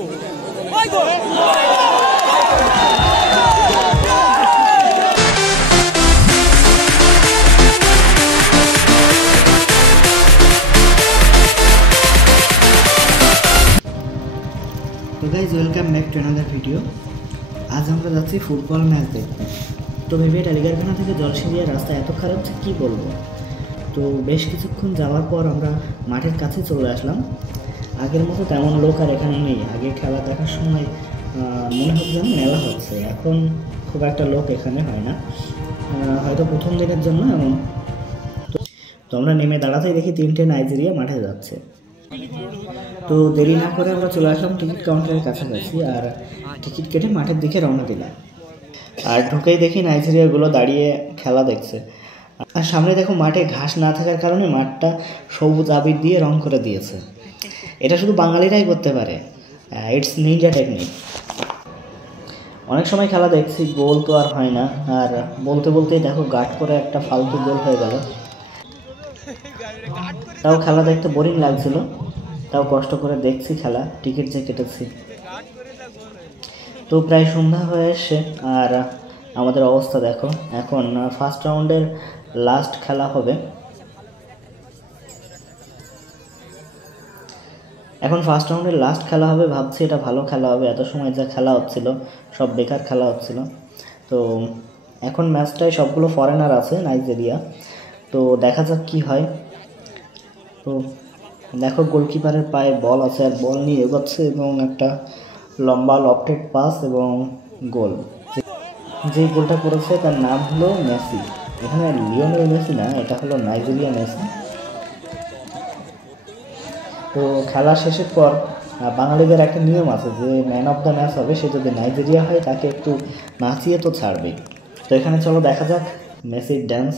তো guys welcome back to another video. আজ আমরা যাচ্ছি ফুটবল ম্যাচ দেখতে। তো ভেবে টালিগারখানা থেকে জলসিঁড়িয়ার রাস্তা এত খারাপ যে কী বলবো। তো বেশ কিছুক্ষণ যাওয়ার পর আমরা মাঠের কাছে চলে আসলাম। আগের মতো তেমন লোক আর এখানে নেই। আগে খেলা দেখার সময় মনে হতো যেন মেলা হচ্ছে, এখন খুব একটা লোক এখানে হয় না, হয়তো প্রথম দিনের জন্য এমন। তো আমরা নেমে দাঁড়াতেই দেখি 3টে নাইজেরিয়া মাঠে যাচ্ছে। তো দেরি না করে আমরা চলে আসলাম টিকিট কাউন্টারের কাছাকাছি আর টিকিট কেটে মাঠের দিকে রওনা দিলাম। আর ঢুকেই দেখি নাইজেরিয়াগুলো দাঁড়িয়ে খেলা দেখছে। আর সামনে দেখো মাঠে ঘাস না থাকার কারণে মাঠটা সবুজ আবির দিয়ে রং করে দিয়েছে। এটা শুধু বাঙালিরাই করতে পারে, ইটস নিনজা টেকনিক। অনেক সময় খেলা দেখছি, গোল তো আর হয় না। আর বলতে বলতেই দেখো গার্ড করে একটা ফালতু গোল হয়ে গেল। তাও খেলা দেখতে বোরিং লাগছিল, তাও কষ্ট করে দেখছি খেলা, টিকিট যে কেটেছি। তো প্রায় সন্ধ্যা হয়ে এসে আর আমাদের অবস্থা দেখো। এখন ফার্স্ট রাউন্ডের লাস্ট খেলা হবে। ভাবছি এটা ভালো খেলা হবে। এত সময় যা খেলা হচ্ছিল সব বেকার খেলা হচ্ছিল। তো এখন ম্যাচটায় সবগুলো ফরেনার আছে নাইজেরিয়া। তো দেখা যাক কি হয়। তো দেখো গোলকিপারের পায়ে বল আছে আর বল নিয়ে এগোচ্ছে এবং একটা লম্বা লফটেড পাস এবং গোল। যে গোলটা করেছে তার নাম হলো মেসি। এখানে লিওনেল মেসি না, এটা হলো নাইজেরিয়া মেসি। তো খেলা শেষের পর বাঙালিদের একটা নিয়ম আছে যে ম্যান অফ দ্য ম্যাচ হবে, সে যদি নাইজেরিয়া হয় তাকে একটু নাচিয়ে তো ছাড়বে। তো এখানে চলো দেখা যাক মেসির ড্যান্স।